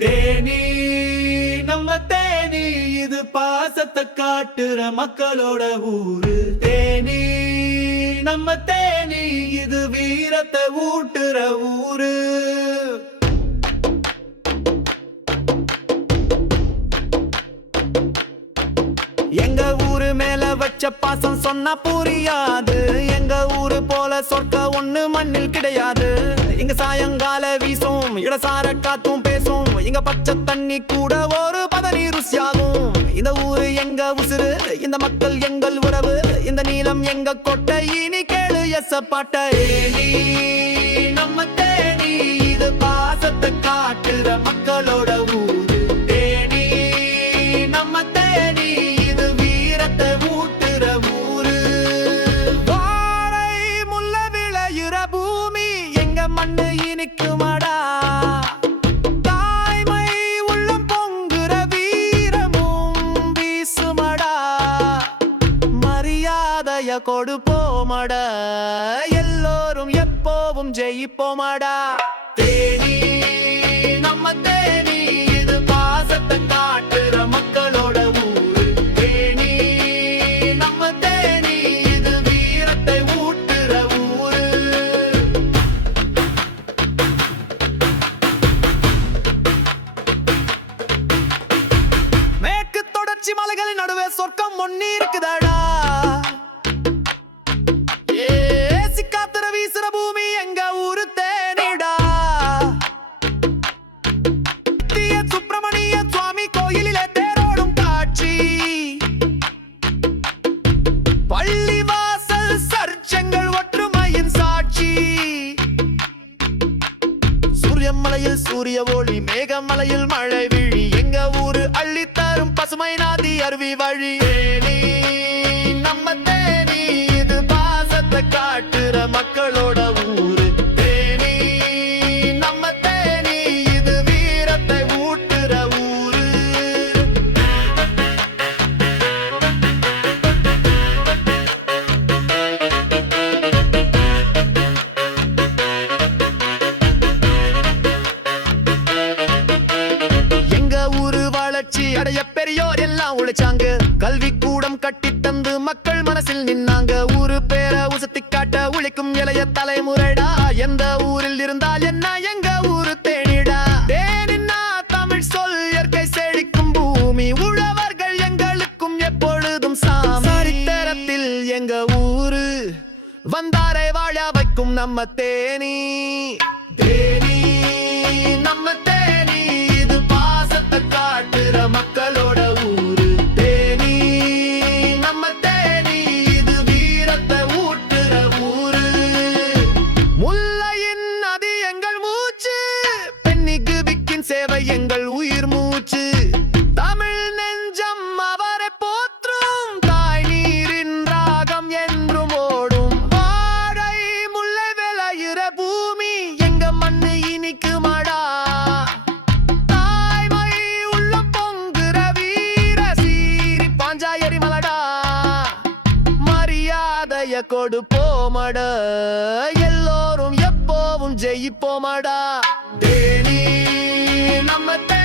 தேனி நம்ம தேனி இது பாசத்தை காட்டுற மக்களோட ஊரு. தேனி நம்ம தேனி இது வீரத்தை ஊட்டுற ஊரு. எங்க ஊரு மேல வச்ச பாசம் சொன்னா புரியாது. எங்க ஊரு போல சொற்க ஒண்ணு மண்ணில் கிடையாது. இங்க சாயங்கால வீசும் இடசார காத்தும் பேசும். இங்க பச்சை தண்ணி கூட ஒரு பதனி ருசியாகும். இந்த ஊரு எங்க உசுரு இந்த மக்கள் எங்கள் உறவு. இந்த நீளம் எங்க கொட்டை? இனி கேளு எச பாட்ட. நம்ம தேனி இது பாசத்தை காட்டுற மக்களோட ஊரு. தேனி நம்ம தேனி இது வீரத்தை ஊட்டுற ஊரு. வாழை முள்ள விளையுற பூமி எங்க மண்ணு இனிக்குமாடா கொடு கொடுப்போமட. எல்லோரும் எப்போவும் ஜெயிப்போமடா. தேனி நம்ம தேனி இது பாசத்தை காட்டுற மக்களோட ஊரு. தேனி நம்ம தேனி இது வீரத்தை ஊட்டுற ஊரு. மேற்கு தொடர்ச்சி மலைகளின் நடுவே சொர்க்கம் ஒன்னி இருக்குதாடா. சூரியமலையில் சூரிய ஒளி மேகமலையில் மழை விழி எங்க ஊரு அள்ளித்தாரும் பசுமை நாதி அருவி வழி. நம்ம தேனி இது பாசத்தை காட்டுற மக்களோட ஊரு. வச்சாங்க. கல்வி கூடம் கட்டி தந்து மக்கள் மனசில் நின்னாங்க. ஊரு பேர உசத்தி காட்ட உழைக்கும் இளைய தலைமுறைடா. எந்த ஊரில் இருந்தால் என்ன எங்க ஊரு தேனிடா. தேனின்னா தமிழ் சொல் இயற்கை செழிக்கும் பூமி. உழவர்கள் எங்களுக்கும் எப்பொழுதும் சாமி. சரித்திரத்தில் எங்க ஊரு? வந்தாரை வாழ வைக்கும் நம்ம தேனி. கொடுப்போமட. எல்லோரும் எப்போவும் ஜெயிப்போமடா. தேனி நம்ம தே